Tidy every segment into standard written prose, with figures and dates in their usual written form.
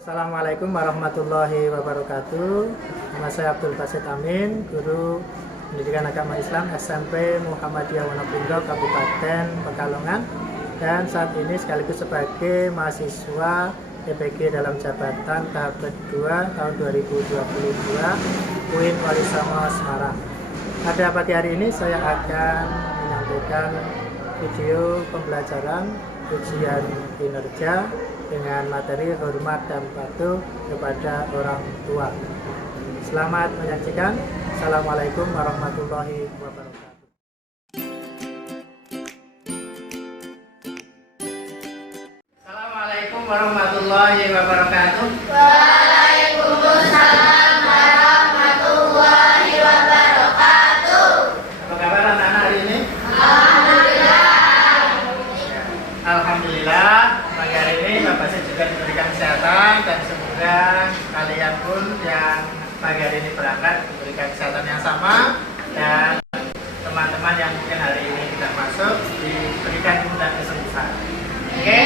Assalamualaikum warahmatullahi wabarakatuh. Nama saya Abdul Basit Amin, guru Pendidikan Agama Islam SMP Muhammadiyah Wonogiri Kabupaten Pekalongan, dan saat ini sekaligus sebagai mahasiswa EPG dalam jabatan tahap kedua tahun 2022 UIN Wali Songo Semarang. Pada pagi hari ini saya akan menyampaikan video pembelajaran ujian kinerja dengan materi hormat dan patuh kepada orang tua. Selamat menyaksikan. Assalamualaikum warahmatullahi wabarakatuh. Assalamualaikum warahmatullahi wabarakatuh. Waalaikumsalam warahmatullahi wabarakatuh. Apa kabar anak-anak hari ini? Alhamdulillah. Alhamdulillah. Pagi hari ini Bapak saya juga diberikan kesehatan, dan semoga kalian pun yang pagi hari ini berangkat diberikan kesehatan yang sama, dan teman-teman yang mungkin hari ini tidak masuk diberikan kemudahan kesembuhan. Oke,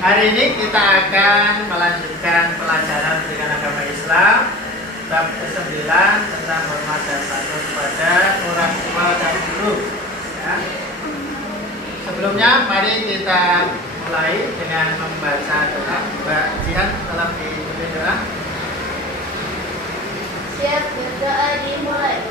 hari ini kita akan melanjutkan pelajaran pendidikan agama Islam bab ke-9 tentang hormat dan patuh kepada orang tua dan guru. Ya. Sebelumnya mari kita mulai dengan membaca doa. Mbak Jihan, tolong dipimpin doa. Siap, berdoa dimulai.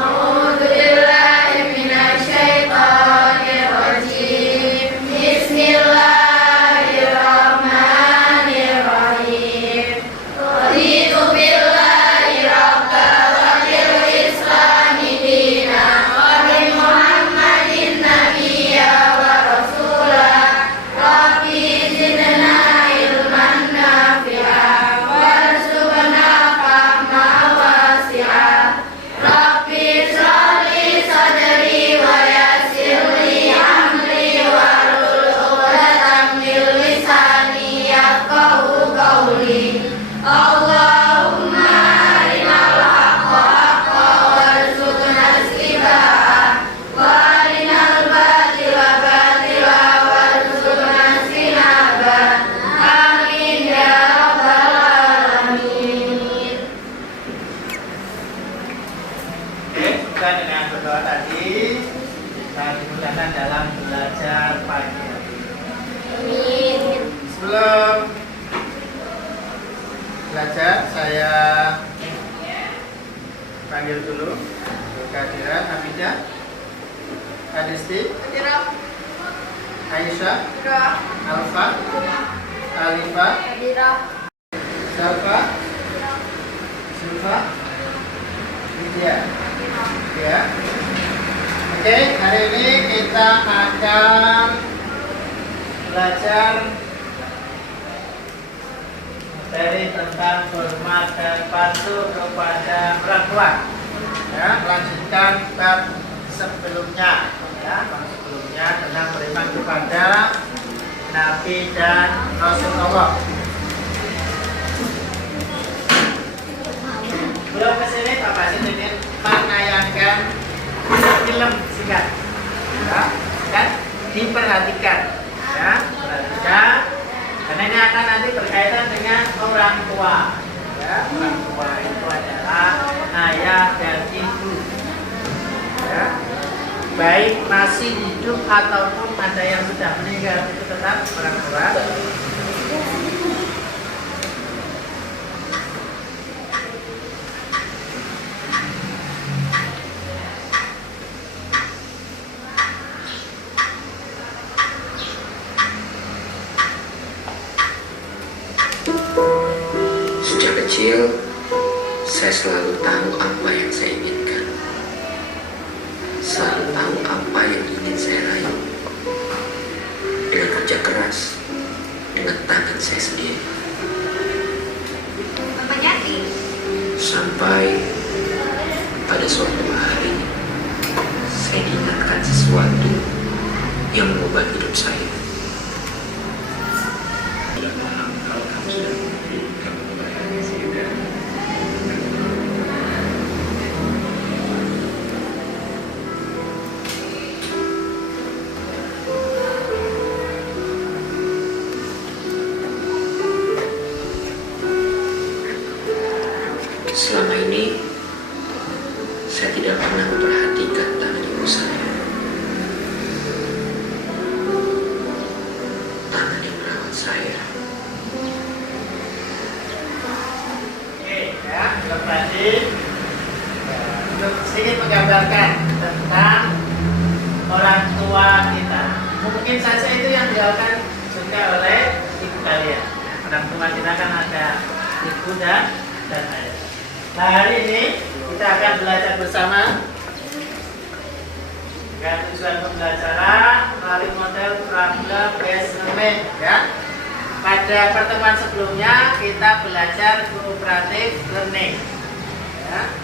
A'udzubillahi minasyaitonir rajim. Bismillahirrahmanirrahim. Raditu billahi rabban wa bil islami dinan wa bi Muhammadin nabiyya wa rasulah. Rabbi zidna ilman nafi'an warzuqna fahma wasi'an. Rabbi shrah li sadri wa yassir li amri wahlul 'uqdatam min lisani yafqahu qawli. Allahumma arinal haqqa haqqan warzuqna ittiba'ah wa arinal batila batila warzuqna ijtinabah. Amin ya rabbal alamin. Oke, semoga dengan berdoa tadi kita dimudahkan dalam belajar pagi hari. Amin. Sebelum belajar, saya panggil dulu kehadiran Hamidah, Adisti, Aisyah, Alfa, Alifa, Salva, Zulfa, Widya. Ya. Oke, hari ini kita akan belajar materi tentang hormat dan patuh kepada orang tua. Ya, melanjutkan bab sebelumnya. Ya, bab sebelumnya tentang beriman kepada Nabi dan Rasulullah. Belum kesini Bapak Sini ingin menayangkan film singkat, ya, dan diperhatikan, ya, perhatikan, karena ini akan nanti berkaitan dengan orang tua. Ya, orang tua itu adalah ayah dan ibu. Ya, baik masih hidup ataupun ada yang sudah meninggal, itu tetap orang tua. Sejak kecil, saya selalu tahu apa yang saya inginkan. Selalu tahu apa yang ingin saya raih. Dengan kerja keras, dengan tangan saya sendiri. Sampai pada suatu hari, saya diingatkan sesuatu yang mengubah hidup saya. Kalau kamu sudah memberikan kepada saya, Selama ini saya tidak pernah memperhatikan tangan ibu saya. Tangan yang merawat saya. Oke, ya, berarti untuk sedikit menggambarkan tentang orang tua kita. Mungkin saja itu yang dilakukan juga oleh ibu kalian. Orang tua kita kan ada ibu dan ayah. Nah, hari ini kita akan belajar bersama. Dan tujuan pembelajaran melalui model problem based learning, ya. Pada pertemuan sebelumnya kita belajar cooperative learning, ya.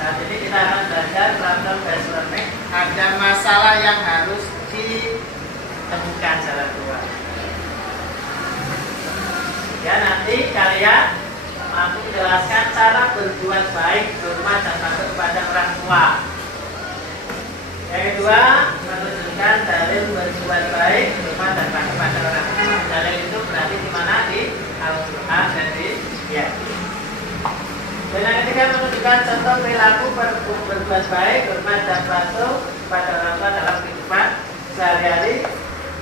Saat ini kita akan belajar problem based learning. Ada masalah yang harus ditemukan secara keluar. Ya, nanti kalian mampu menjelaskan cara berbuat baik, hormat dan patuh kepada orang tua. Yang kedua, menunjukkan dalil berbuat baik, hormat dan patuh kepada orang tua. Dalil itu berarti di mana? Di Al-Quran dan di ayat. Dan yang ketiga, menunjukkan contoh perilaku berbuat baik, hormat dan patuh kepada orang tua dalam kehidupan sehari-hari.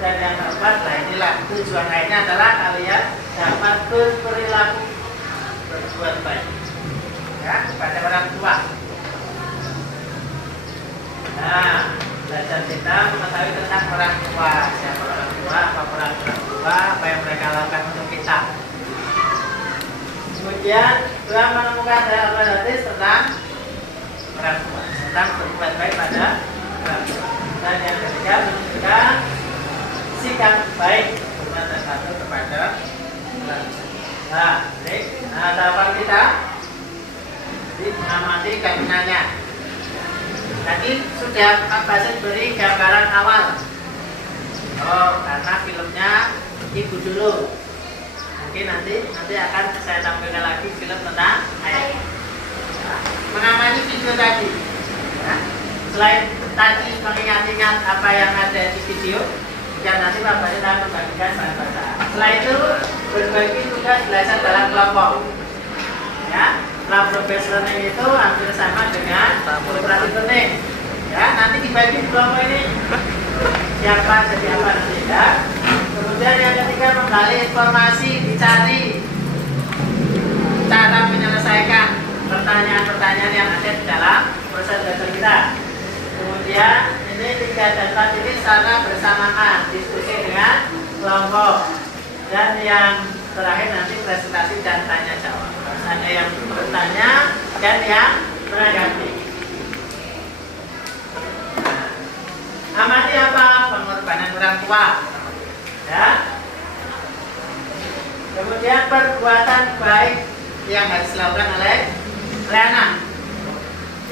Dan yang keempat, nah inilah tujuan lainnya adalah kalian dapat berperilaku berbuat baik, ya, kepada orang tua. Nah, belajar kita mengetahui tentang orang tua, siapa orang tua, apa peran orang tua, apa yang mereka lakukan untuk kita. Kemudian dua, menemukan dalam hadis tentang orang tua, tentang berbuat baik pada orang tua. Dan yang ketiga, menunjukkan sikap baik hormat dan patuh kepada orang tua. Nah, baik. Nah, tahapan kita mengamati kandungannya. Tadi sudah Pak Basit beri gambaran awal. Oh, karena filmnya ibu dulu. Mungkin nanti akan saya tampilkan lagi film tentang ayah. Nah, mengamati video tadi. Ya. Selain tadi mengingat-ingat apa yang ada di video, dan nanti Pak Basit akan membagikan bahan bacaan. Setelah itu berbagi tugas belajar dalam kelompok. Ya, problem based learning itu hampir sama dengan cooperative learning. Ya, nanti dibagi di kelompok ini. Siapa jadi apa nanti, ya. Kemudian yang ketiga, menggali informasi, dicari cara menyelesaikan pertanyaan-pertanyaan yang ada di dalam proses belajar kita. Kemudian ini 3 dan 4 ini secara bersamaan, diskusi dengan kelompok. Dan yang terakhir nanti presentasi dan tanya jawab. Hanya yang bertanya dan yang menanggapi. Nah, amati apa pengorbanan orang tua, ya. Kemudian perbuatan baik yang harus dilakukan oleh anak.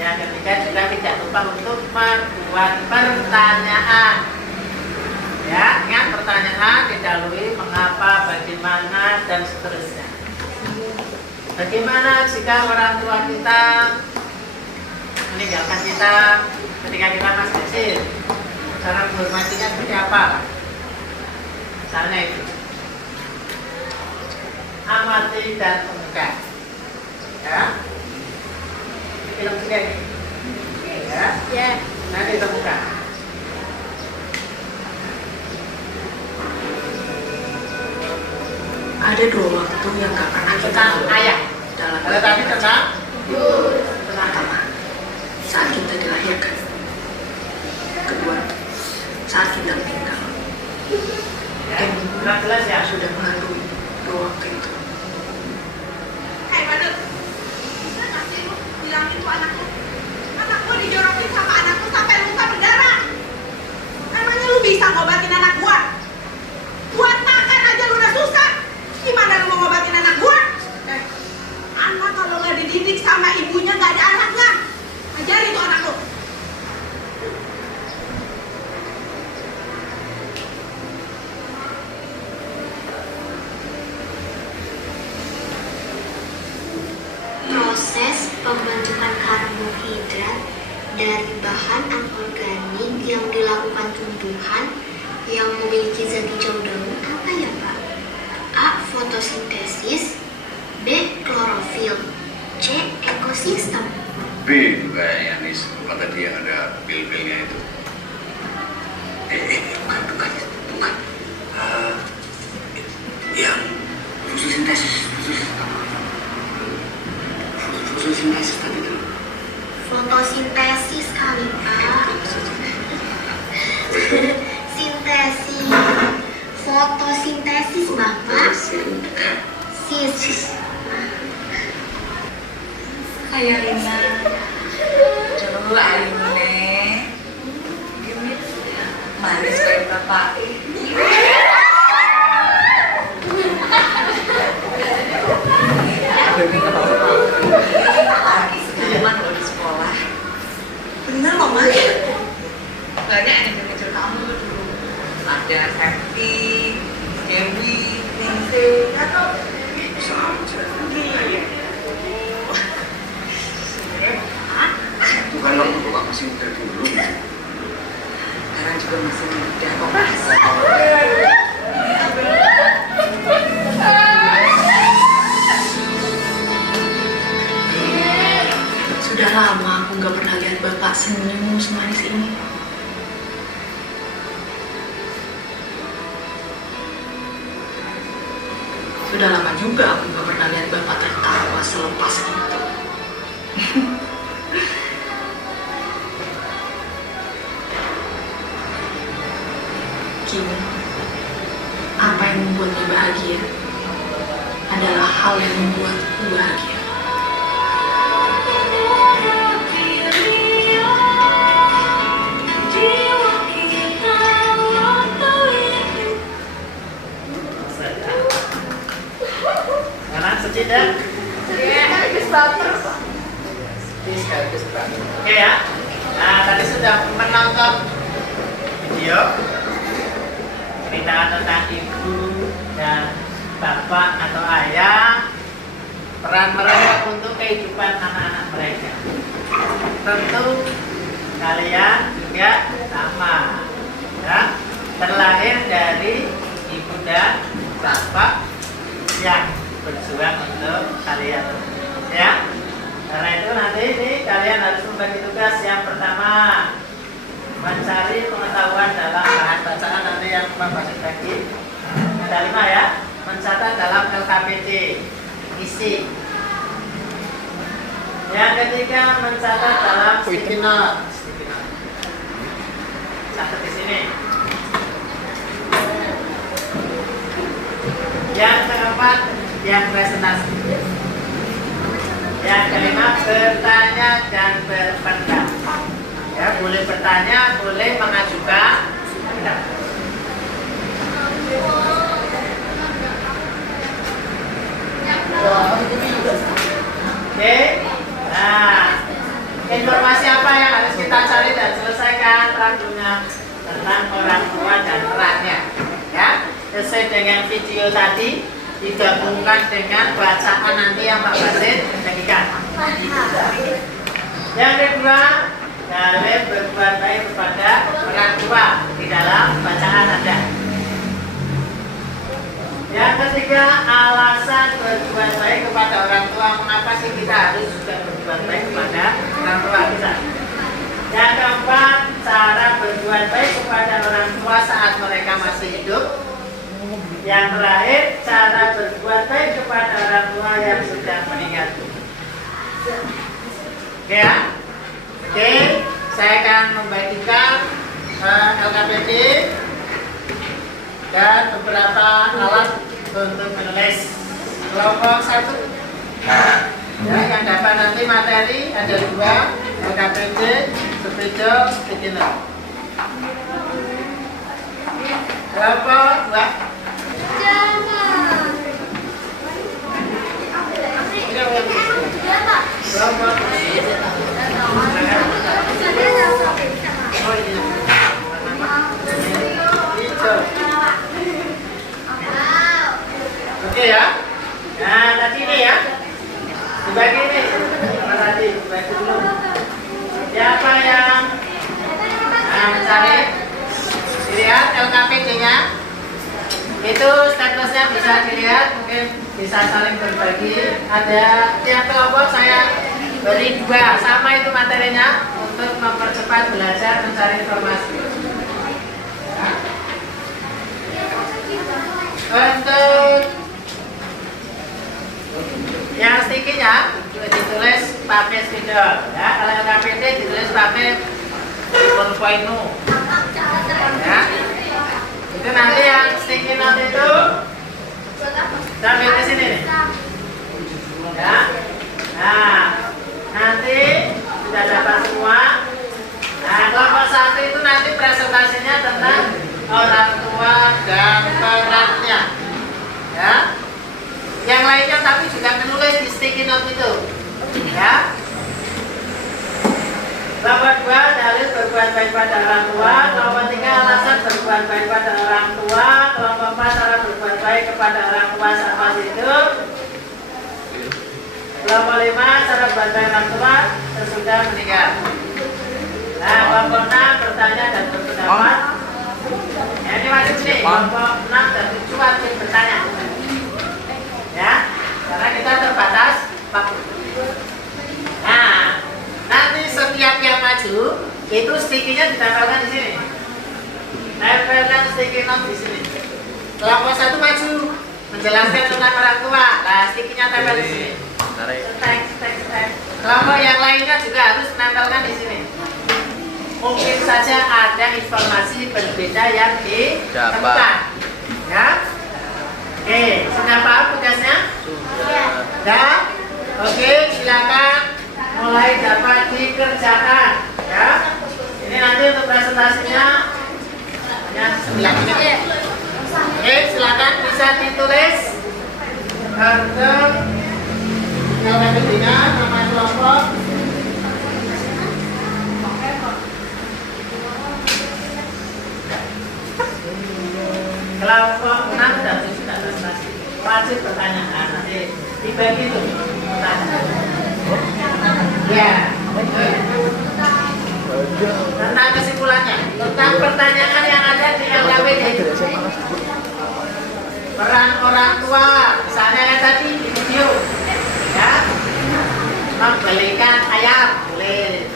Yang ketiga juga tidak lupa untuk membuat pertanyaan. Ya, ingat pertanyaan didahului mengapa, bagaimana, dan seterusnya. Bagaimana jika orang tua kita meninggalkan kita ketika kita masih kecil? Cara menghormatinya seperti apa? Misalnya itu. Amati dan temukan. Ya. Film juga ini. Ya. Ya. Nanti temukan. Ada 2 waktu yang gak pernah kita Tentang lupa ayah. dalam Ada tadi tentang pertama, saat kita dilahirkan. Kedua, saat kita meninggal. ya. Jelas ya. Sudah melalui 2 waktu itu. Hai Badut, bisa nggak sih lu bilangin tuh anakku? Anakku dijorokin sama anakku sampai luka berdarah. Emangnya lu bisa ngobatin anak gua? Buat makan aja lu udah susah. Gimana lu mau ngobatin anak gua? Anak kalau nggak dididik sama ibunya nggak ada anaknya. Ajarin tuh anak lu. Proses pembentukan karbohidrat dari bahan anorganik yang dilakukan tumbuhan yang memiliki zat hijau daun apa ya Pak? A. Fotosintesis, B. Klorofil, C. jadi dekat. Sis. Kayak Rina. Dulu Aline. Gimit. Manis kayak bapak. Lagi senyuman loh di sekolah. Bener loh Mas. Banyak yang ngejar kamu dulu. Ada Septi, Dewi, Ningsih, atau Bisa aja. Itu kan waktu tua masih muda dulu. sekarang juga masih muda kok Mas. Sudah lama aku nggak pernah lihat Bapak senyum semanis ini. Sudah lama juga aku nggak pernah lihat Bapak tertawa selepas itu. Kini, apa yang membuatnya bahagia adalah hal yang membuatku bahagia. Anak tidak? Iya, habis baper. Oke ya. Nah, tadi sudah menonton video cerita tentang ibu dan bapak atau ayah, peran mereka untuk kehidupan anak-anak mereka. Tentu kalian juga sama, ya, terlahir dari ibu dan bapak yang berjuang untuk kalian, ya. Karena itu nanti ini kalian harus membagi tugas. Yang pertama, mencari pengetahuan dalam bahan bacaan nanti yang Bapak bagi. Ada 5 ya. Mencatat dalam LKPD, isi. Yang ketiga, mencatat dalam sticky note. Catat di sini. Yang keempat, yang presentasi. Yang kelima, bertanya dan berpendapat. Ya, boleh bertanya, boleh mengajukan pendapat. Oke. Nah, informasi apa yang harus kita cari dan selesaikan terakhirnya tentang orang tua dan perannya, ya. Sesuai dengan video tadi, digabungkan dengan bacaan nanti yang Pak Basit bagikan. Yang kedua, kalian berbuat baik kepada orang tua di dalam bacaan Anda. Yang ketiga, alasan berbuat baik kepada orang tua. Mengapa sih kita harus juga berbuat baik kepada orang tua kita? Yang keempat, cara berbuat baik kepada orang tua saat mereka masih hidup. Yang terakhir, cara berbuat baik kepada orang tua yang sudah meninggal. Oke ya? Oke, saya akan membagikan LKPD dan beberapa alat untuk menulis. Kelompok 1 ya, yang dapat nanti materi ada 2, LKPD, spidol, sticky note. Kelompok 2 Oke ya. Nah, tadi ini ya. Dibagi ini. Mas Adi, dibagi dulu. Siapa yang mencari? Dilihat LKPD-nya. Itu statusnya bisa dilihat, mungkin bisa saling berbagi. Ada tiap kelompok saya beri 2, sama itu materinya untuk mempercepat belajar mencari informasi. Untuk yang sticky-nya ditulis pakai spidol, ya. Kalau LKPD ditulis pakai pulpoinu, ya. Itu nanti yang sticky note itu orang tua dan perannya. Ya. Yang lainnya tapi juga menulis di sticky note itu. Ya. Kelompok 2 dalil berbuat baik pada orang tua. Kelompok 3 alasan berbuat baik pada orang tua. Kelompok 4 cara berbuat baik kepada orang tua saat masih hidup. Kelompok 5 cara berbuat baik orang tua sesudah meninggal. Nah, kelompok 6 bertanya dan berpendapat. Ya, ini wajib nih. Kelompok 6 dan 7 wajib bertanya. Ya, karena kita terbatas waktu. Nah, nanti setiap yang maju itu stikinya ditempelkan di sini. Tempelkan sticky note di sini. Kelompok 1 maju menjelaskan tentang orang tua. Nah, stikinya tempel di sini. Stek. Kelompok yang lainnya juga harus menempelkan di sini. Mungkin saja ada informasi berbeda yang ditemukan. Ya. Oke, sudah paham tugasnya? Sudah. Oke, silakan mulai dapat dikerjakan. Ya. Ini nanti untuk presentasinya hanya 9 menit. Oke, silakan bisa ditulis untuk yang ketiga nama kelompok. Kelompok 6 dan 7 tidak presentasi. Wajib pertanyaan nanti dibagi itu. Ya. Tentang kesimpulannya, tentang pertanyaan yang ada di LKPD. Peran orang tua, misalnya yang tadi di video, ya, membelikan ayam, boleh.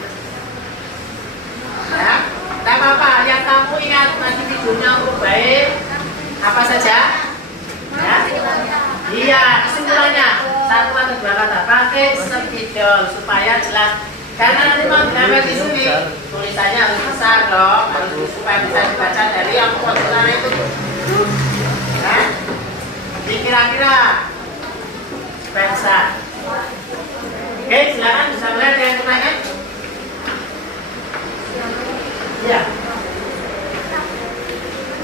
Ya, tidak apa-apa. Yang kamu ingat nanti videonya untuk baik, apa saja? Ya, iya, kesimpulannya 1 atau 2 kata pakai spidol supaya jelas. Karena nanti mau ditempel di sini, tulisannya harus besar dong, harus supaya bisa dibaca dari yang konsular itu. Nah, jadi kira-kira supaya besar. Oke, silakan bisa mulai ada yang bertanya. Ya.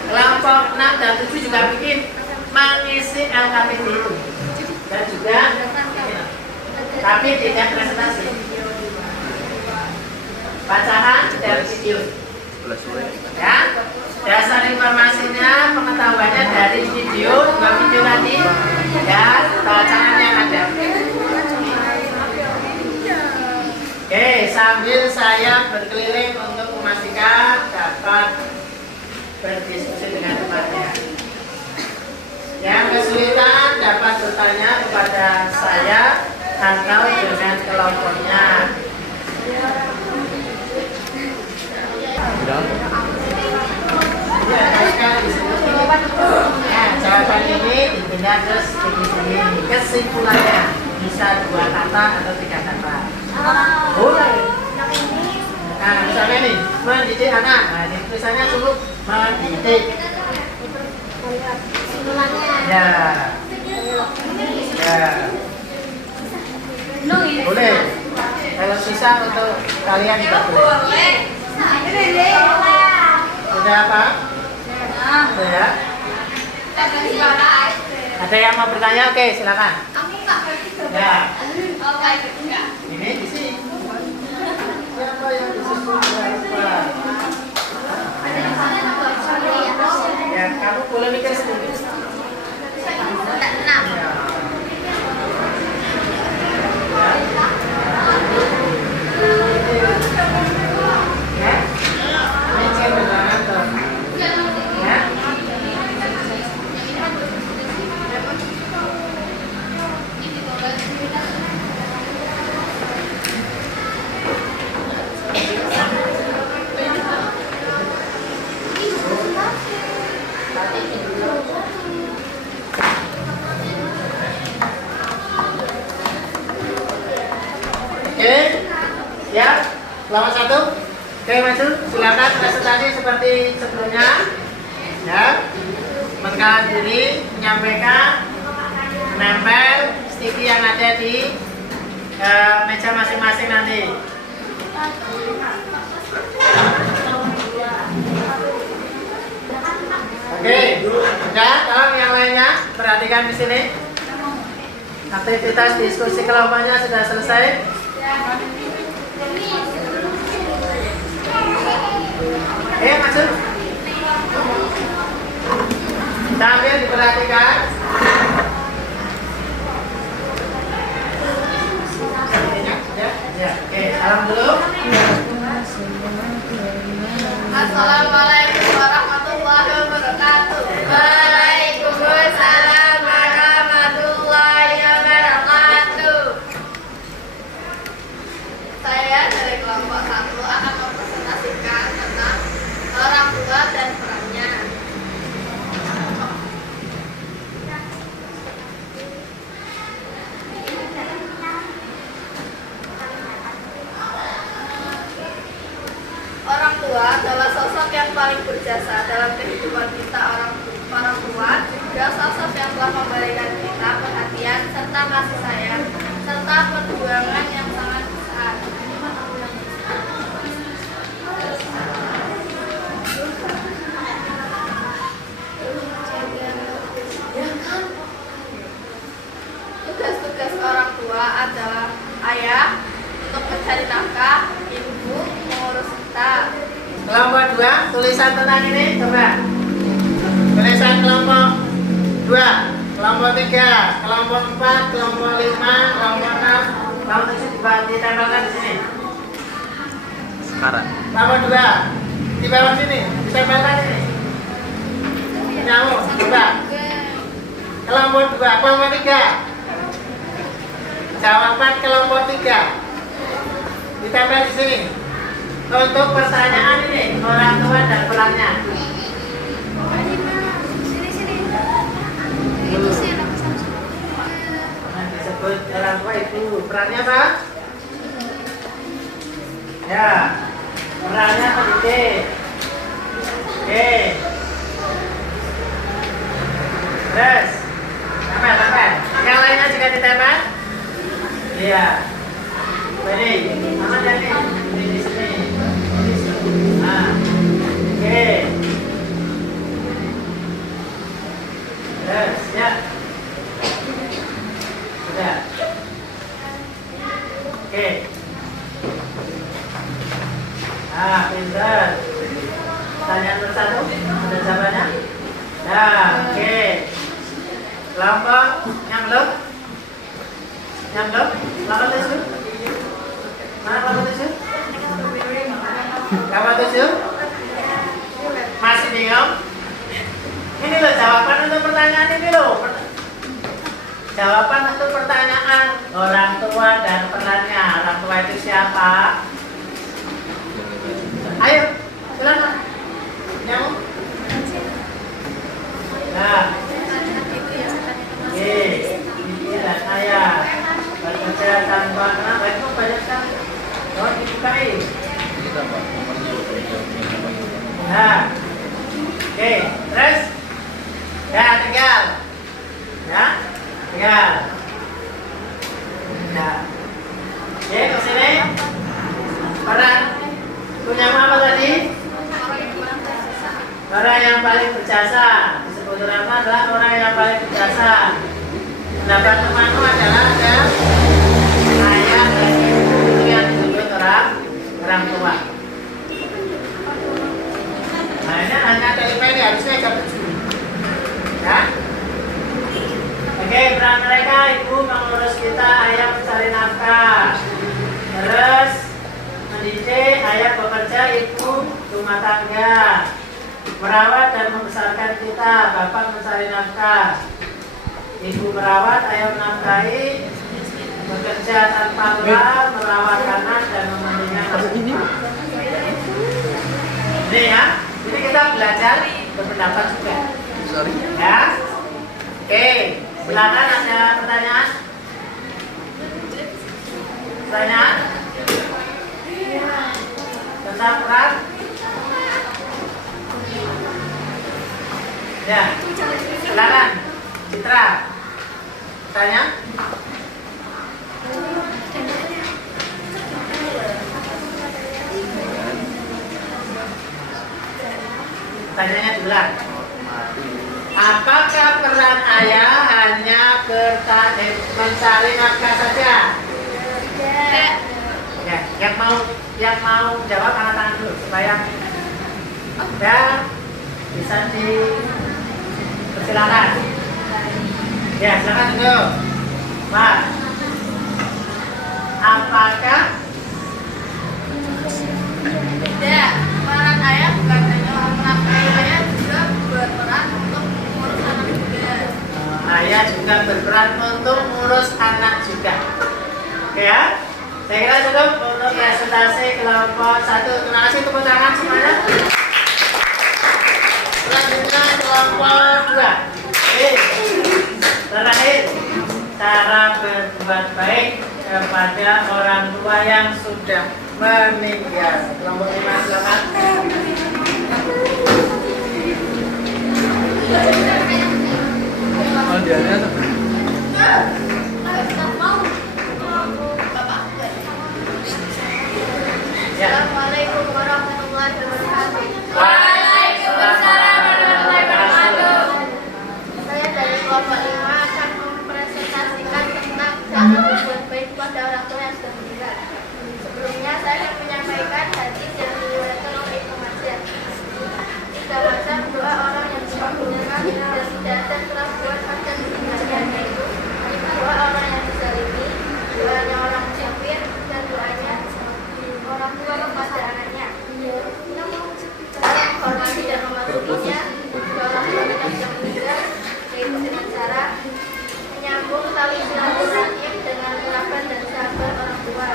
Kelompok 6 dan 7 juga bikin mengisi LKPD itu dan juga tapi tidak presentasi. Bacaan dari video. Ya, dasar informasinya, pengetahuannya dari video, 2 video tadi, dan bacaan yang ada. Oke, sambil saya berkeliling untuk memastikan dapat berdiskusi dengan temannya. Yang kesulitan dapat bertanya kepada saya atau dengan kelompoknya. Ya, di sini. Nah, jawaban ini dipindah ke sini. Kesimpulannya bisa 2 kata atau 3 kata. Boleh. Nah, misalnya nih, mendidik anak. Nah, ini tulisannya cukup mendidik. Ya. Ya. Boleh. Kalau sisa untuk kalian juga boleh. Sudah apa? Sudah. Ada yang mau bertanya? Oke, silakan. Ya. Ini di sini. Siapa yang disusul berapa? Ya, kamu boleh mikir sendiri. Selamat satu. Oke, maju. Silakan presentasi seperti sebelumnya. Ya. Mengenalkan diri, menyampaikan, menempel sticky yang ada di meja masing-masing nanti. Oke, udah. Tolong yang lainnya perhatikan di sini. Aktivitas diskusi kelompoknya sudah selesai. Masuk. Sambil diperhatikan. Ya. Oke, salam dulu. Assalamualaikum warahmatullahi wabarakatuh. Waalaikumsalam warahmatullahi wabarakatuh. Saya dari kelompok 1 akan mempresentasikan tentang orang tua dan perannya. Orang tua adalah sosok yang paling berjasa dalam kehidupan kita. Orang tua juga sosok yang telah memberikan kita perhatian serta kasih sayang serta perjuangan yang sangat besar. Tugas-tugas orang tua adalah ayah untuk mencari nafkah, ibu mengurus kita. Kelompok 2, tulisan tentang ini coba. Tulisan kelompok 2, kelompok 3, kelompok 4, kelompok 5, kelompok 6, kelompok 7 ditempelkan di sini. Sekarang. Kelompok 2 di bawah sini, ditempelkan ini. Nyamuk, coba. Kelompok 2, kelompok 3. Jawaban kelompok 3 ditempel di sini. Untuk pertanyaan ini, orang tua dan perannya. Disebut orang tua itu perannya apa? Ya, perannya pendidik. Oke. Terus, tempel. Yang lainnya juga ditempel? Iya. Ini, sama jadi di sini. Nah, oke. Terus, ya. Sudah. Oke. Nah, pintar. Pertanyaan bersatu, ada jawabannya? Ya, oke. Kelompok yang belum? Yang belum? Kelompok 7? Mana kelompok 7? Kelompok 7? Masih bingung? Ini loh jawaban untuk pertanyaan ini loh. Jawaban untuk pertanyaan orang tua dan perannya. Orang tua itu siapa? Ayo, silakan. Nyamuk. Nah. Oke, ibu dan ayah bekerja tanpa kenapa itu banyak sekali. Oh, dibukain. Nah, oke, terus ya tinggal. Nah, oke, ke sini. Peran punya apa tadi? Orang yang paling berjasa. Disebut orang adalah orang yang paling berjasa. Pendapat temanmu adalah ada ayah dan ibu itu yang disebut orang tua. Nah ini hanya ini harusnya jam 7. Ya. Oke, peran mereka, ibu mengurus kita, ayah mencari nafkah. Terus mendidik, ayah bekerja, ibu rumah tangga. Merawat dan membesarkan kita, bapak mencari nafkah. Ibu merawat, ayah menafkahi, bekerja tanpa lelah, merawat anak dan memandikan anak. Ini ya, ini kita belajar berpendapat juga. Ya, oke, silakan ada pertanyaan. Pertanyaan tentang peran. Ya, silakan. Citra, tanya. Tanyanya duluan. Apakah peran ayah hanya mencari nafkah saja? Ya, yang mau jawab angkat tangan dulu supaya bisa dipersilakan. Ya, silakan dulu. Pak, apakah Tidak, peran ayah bukan hanya menafkahi, ayah juga berperan untuk mengurus anak juga. ayah juga berperan untuk ngurus anak juga? Oke ya? Saya kira cukup untuk presentasi kelompok 1. Terima kasih, tepuk tangan semuanya. Selanjutnya kelompok 2. Oke. Terakhir, cara berbuat baik kepada orang tua yang sudah meninggal. Kelompok 5, silakan. Ya. Assalamualaikum warahmatullahi wabarakatuh. Waalaikumsalam warahmatullahi wabarakatuh. Saya dari kelompok 5 akan mempresentasikan tentang cara berbuat baik kepada orang tua yang sudah meninggal. Sebelumnya saya akan menyampaikan hadis yang diriwayatkan oleh Ibnu Majah. 3 macam doa orang yang dikabulkan dan tidak ada telah buat pada meninggalnya, yaitu doa orang yang dizalimi, doanya orang musafir, dan doanya orang tua kepada anaknya. Cara menghormati dan mematuhinya kedua orang tua kita sudah meninggal, yaitu dengan cara menyambung tali silaturahim dengan kerabat dan sahabat orang tua.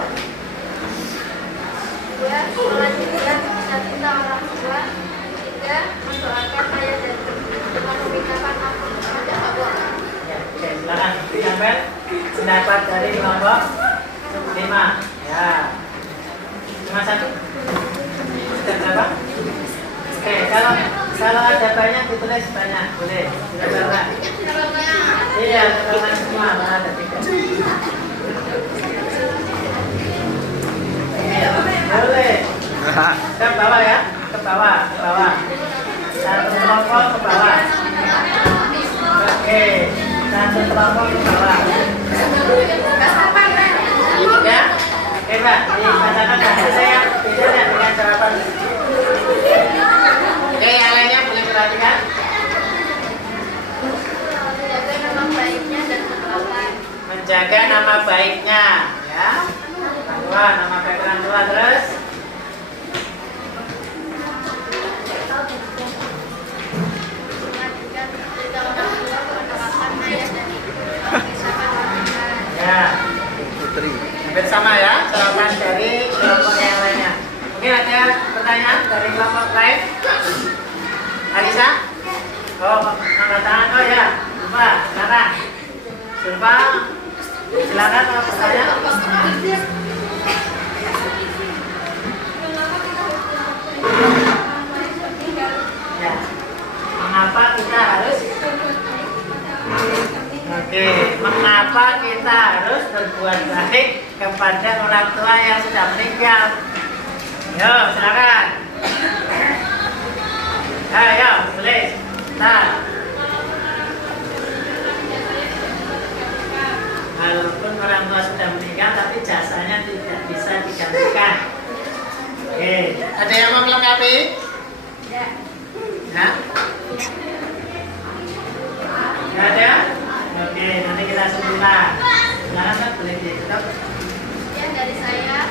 2. Melanjutkan cita-cita orang tua. 3. Mendoakan ayah dan ibu dengan memintakan ampun kepada Allah. Ya, oke, silakan disampaikan pendapat dari kelompok 5. Ya. Cuma 1. Sudah berapa? Oke, kalau ada banyak ditulis banyak, boleh. Sudah berapa? Iya, berapa semua? Mana ada 3. Boleh. Ke bawah ya, ke bawah. Satu kelompok ke bawah. Oke, satu kelompok ke bawah. Ya, oke Mbak, dikatakan saya bedanya dengan jawaban. Oke, yang lainnya boleh perhatikan. Menjaga nama baiknya dan berdoa. Menjaga nama baiknya, ya. Kedua, nama baik orang tua terus. Melanjutkan cita orang tua, mendoakan ayah dan ibu dengan memintakan ampun. Ya, hampir sama ya jawaban dari kelompok yang lainnya. Mungkin ada pertanyaan dari kelompok lain? Alisa? Oh, angkat tangan. Oh ya, lupa, silakan. Lupa, silakan mau bertanya. Ya, mengapa kita harus? Oke, mengapa kita harus berbuat baik kepada orang tua yang sudah meninggal? Yo, silakan. Ayo, boleh. Nah, walaupun orang tua sudah meninggal, tapi jasanya tidak bisa digantikan. Oke, ada yang mau melengkapi? Ya. Nggak ada? Oke, nanti kita simpulkan. Silakan Pak, boleh ditutup. Sekian dari saya.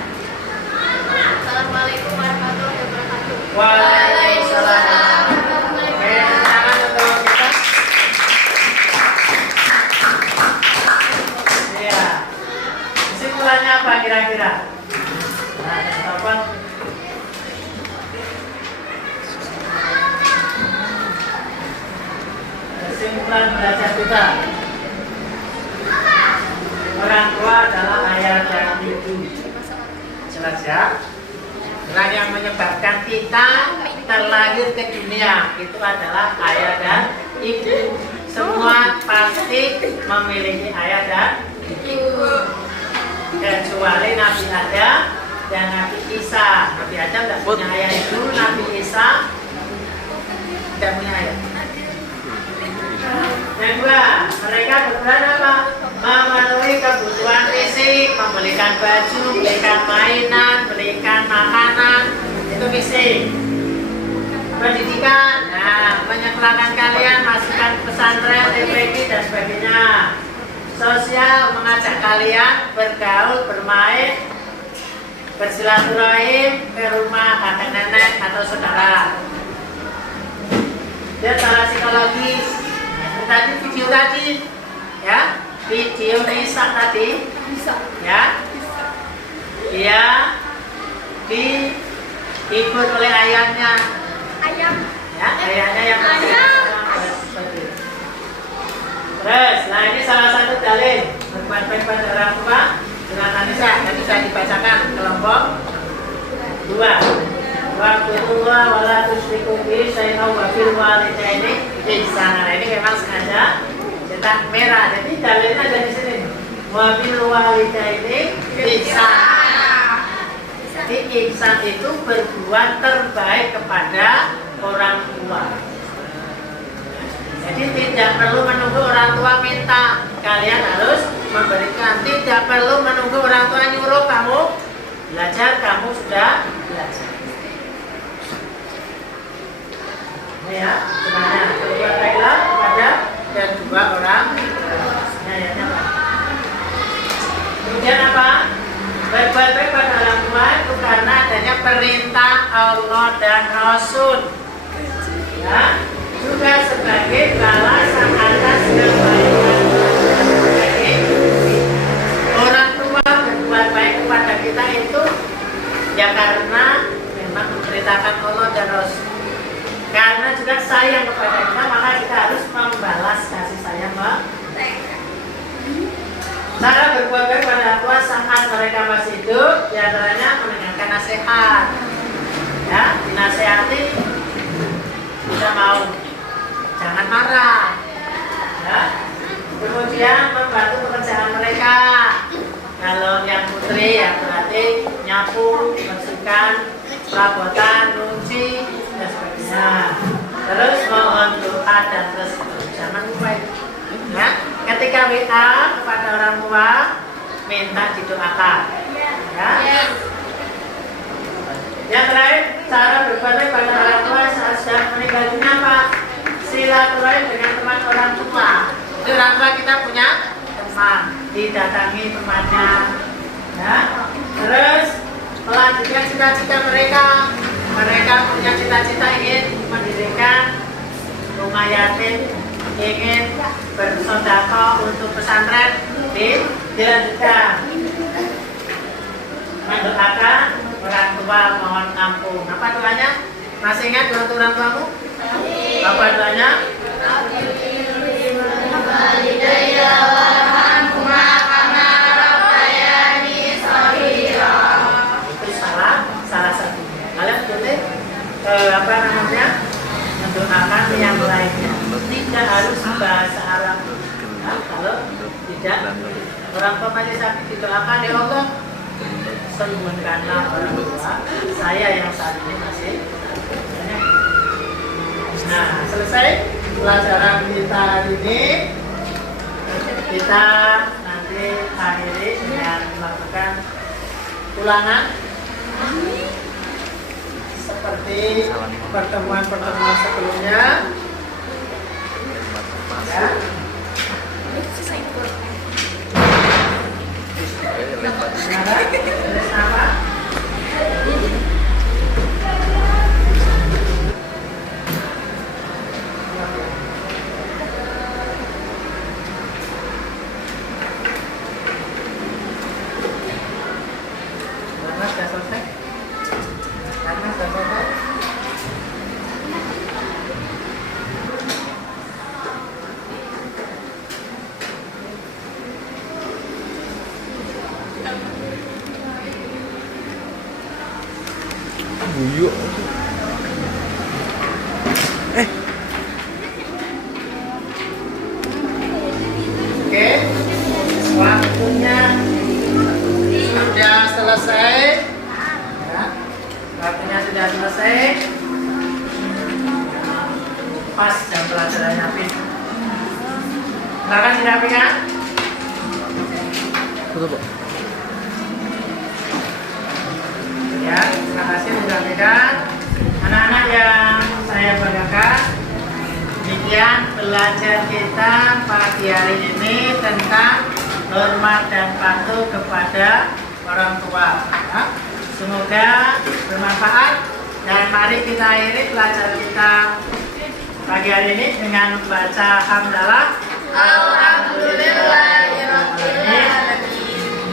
Assalamualaikum warahmatullahi wabarakatuh. Waalaikumsalam. Oke, tangan untuk kita. Iya. Kesimpulannya apa kira-kira? Nah, telepon. Kesimpulan belajar kita. Orang tua adalah ayah dan ibu. Jelas ya? Orang yang menyebabkan kita terlahir ke dunia itu adalah ayah dan ibu. Semua pasti memiliki ayah dan ibu. Kecuali Nabi Adam dan Nabi Isa. Nabi Adam tidak punya ayah ibu, Nabi Isa tidak punya ayah. Yang kedua, mereka berperan apa? Memenuhi kebutuhan fisik, membelikan baju, belikan mainan, belikan makanan, itu fisik. Pendidikan, nah, menyekolahkan kalian, masukkan pesantren, TPQ dan sebagainya. Sosial, mengajak kalian bergaul, bermain, bersilaturahim ke rumah kakek nenek atau saudara. Dan secara psikologis, tadi video tadi, ya, video Nisa tadi, ya, dia dihibur oleh ayahnya. Ayam. Ya, ayahnya yang Ayam. Terus, nah ini salah satu dalil berbuat baik pada orang tua dengan Anissa. Jadi saya dibacakan kelompok 2. Waqtullah wala tusyriku bihi syai'an wa bil walidaini ihsana. Ini memang sengaja cetak merah. Jadi dalilnya ada di sini. Wa bil walidaini ihsana. Jadi ihsan itu berbuat terbaik kepada orang tua. Jadi tidak perlu menunggu orang tua minta, kalian harus memberikan. Tidak perlu menunggu orang tua nyuruh kamu belajar, kamu sudah belajar. Ini ya, sebenarnya berbuat baiklah kepada dan juga orang. Kemudian apa? Berbuat baik pada orang tua itu karena adanya perintah Allah dan Rasul. Ya, juga sebagai balasan atas kebaikan. Jadi orang tua berbuat baik kepada kita itu ya karena memang memberitakan Allah dan Rasul. Karena juga sayang kepada kita, maka kita harus membalas kasih sayang mereka. Cara berbuat baik pada orang tua saat mereka masih hidup, diantaranya mendengarkan nasihat. Ya, dinasehati kita mau, jangan marah. Ya. Kemudian membantu pekerjaan mereka. Kalau yang putri ya berarti nyapu, bersihkan, perabotan, nyuci dan sebagainya. Terus mohon doa dan restu. Jangan lupa itu. Ya, ketika WA kepada orang tua minta didoakan. Ya. Yang terakhir, cara berbuat baik pada orang tua saat sudah meninggal dunia apa? Silaturahim dengan teman orang tua. Jadi orang tua kita punya teman, didatangi temannya. Ya. Terus melanjutkan cita-cita mereka. Mereka punya cita-cita ingin mendirikan rumah yatim, ingin bersedekah untuk pesantren, dilanjutkan. Mendoakan orang tua mohon ampun. Apa doanya? Masih ingat doa orang tuamu? Apa doanya? Itu salah satu. Kalian boleh apa namanya? Mendoakan yang lainnya. Tidak harus bahasa Arab. Nah, kalau tidak, orang tua masih sakit didoakan ya Allah, sembuhkanlah orang tua saya yang saat ini masih. Nah, selesai pelajaran kita hari ini. Kita nanti akhiri dengan melakukan ulangan seperti pertemuan-pertemuan sebelumnya. Ya. Bersama. Sudah selesai? Karena sudah selesai? Buyuk. Oke, waktunya sudah selesai. Ya, waktunya sudah selesai. Pas jam pelajarannya habis. Silakan dirapikan. Tutup. Ya, terima kasih dirapikan. Anak-anak yang saya banggakan, demikian belajar kita pagi hari ini tentang hormat dan patuh kepada orang tua. Ya. Semoga bermanfaat dan mari kita akhiri pelajaran kita pagi hari ini dengan membaca hamdalah. Alhamdulillahirobbilalamin.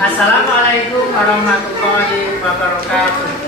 Assalamualaikum warahmatullahi wabarakatuh.